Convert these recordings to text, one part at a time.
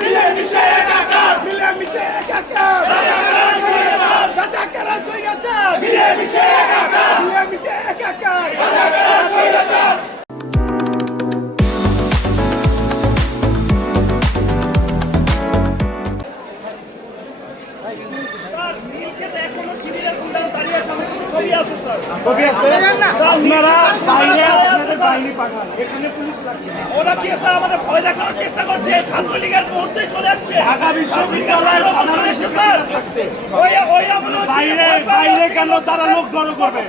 মিলেমিশে একাকার মিলেমিশে একাকার রাজাকার স্বৈরাচার মিলেমিশে একাকার মিলেমিশে একাকার রাজাকার স্বৈরাচার ওরা কি স্যার আমাদের ভয় দেখানোর চেষ্টা করছে? ছাত্রলীগের মুহূর্তে চলে আসছে ঢাকা বিশ্ববিদ্যালয়ের বাইরে কেন তারা লোক জড়ো করবে?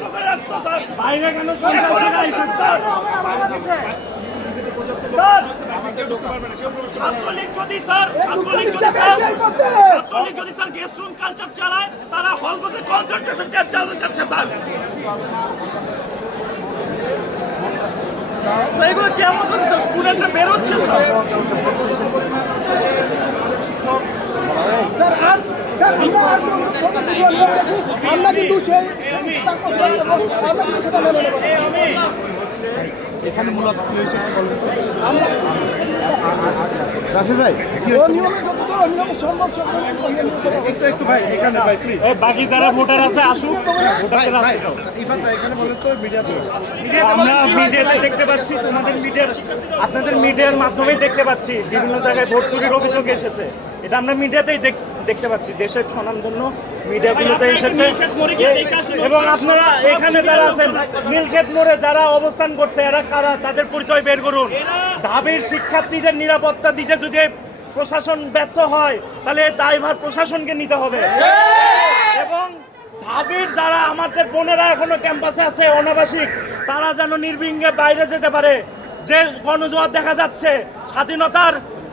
বাইরে কেন সন্ত্রাসীরা এসেছে? স্যার ছাত্রলীগ যদি স্যার গেস্ট রুম কালচার চালায়, তারা হলগুলোতে কনসেন্ট্রেশন ক্যাম্প চালাতে চাচ্ছে স্যার। এইগুলো কেমন করে স্যার স্টুডেন্টরা বেরোচ্ছে আমরা কিন্তু এখানে মূলত কি হয়েছে রাফি ভাই একটু ভাই এখানে ভাই প্লিজ বাকি যারা ভোটার আছে আসুক। ইরফান ভাই এখানে বলেন তো মিডিয়াতে আমরা মিডিয়াতে দেখতে পাচ্ছি, আপনাদের মিডিয়ার মাধ্যমেই দেখতে পাচ্ছি বিভিন্ন জায়গায় ভোট চুরির অভিযোগ এসেছে। এটা আমরা মিডিয়াতেই দেখতে পাচ্ছি, দেশের স্বনামধন্য মিডিয়াগুলোতে এসেছে। এবং আপনারা এখানে যারা আছেন নীলক্ষেত মোড়ে যারা অবস্থান করছে, এরা কারা, তাদের পরিচয় বের করুন। ঢাবির শিক্ষার্থীদের নিরাপত্তা দিতে যদি প্রশাসন ব্যর্থ হয়, তাহলে দায়ভার প্রশাসনকে নিতে হবে। এবং ঢাবির যারা আমাদের বোনেরা এখনো ক্যাম্পাসে আছে অনাবাসিক, তারা যেন নির্বিঘ্নে বাইরে যেতে পারে। যে গণজোয়ার দেখা যাচ্ছে,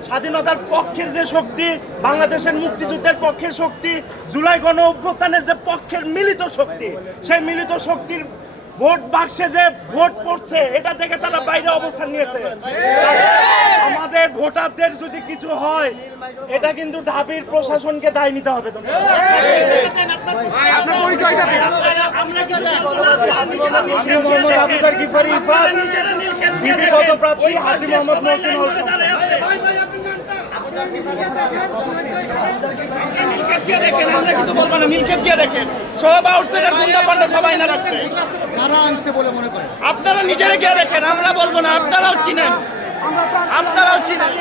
স্বাধীনতার পক্ষের যে শক্তি, বাংলাদেশের মুক্তিযুদ্ধের পক্ষের শক্তি, জুলাই গণ অভ্যুত্থানের যে পক্ষের মিলিত শক্তি, সেই মিলিত শক্তির ভোট বাক্সে যে ভোট পড়ছে, এটা থেকে তারা বাইরে অবস্থান নিয়েছে। আমাদের ভোটারদের যদি কিছু হয়, এটা কিন্তু ঢাবির প্রশাসনকে দায় নিতে হবে। আপনারা নিজেরা গিয়ে দেখেন, আমরা বলবো না, আপনারাও চিনেন, আপনারাও চিনেন।